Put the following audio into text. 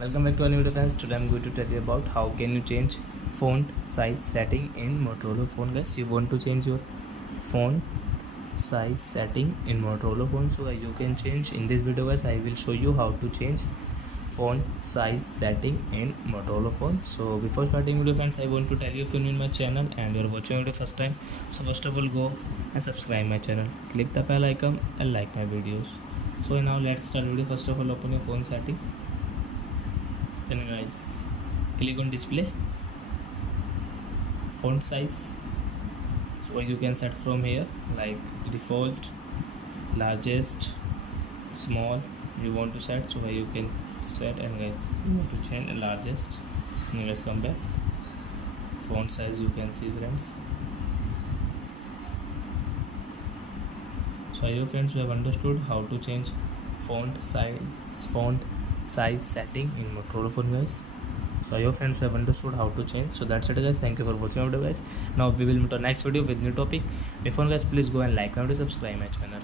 Welcome back to our new video friends. Today I'm going to tell you about how can you change font size setting in Motorola phone. Guys, you want to change your font size setting in Motorola phone, so you can change. In this video guys, I will show you how to change font size setting in Motorola phone. So before starting video friends, I want to tell you, if you're new in my channel and you're watching video first time, so first of all go and subscribe my channel, click the bell icon and like my videos. So now let's start video. First of all, open your phone setting. Then guys, click on display, font size. So you can set from here like default, largest, small you want to set. So you can set, and guys you want to change the largest. And guys come back, font size you can see friends. So I hope friends you have understood how to change font size setting in Motorola phone guys. So I hope friends you have understood how to change. So that's it guys, thank you for watching our video guys. Now we will meet our next video with new topic. Before guys, please go and like and subscribe my channel.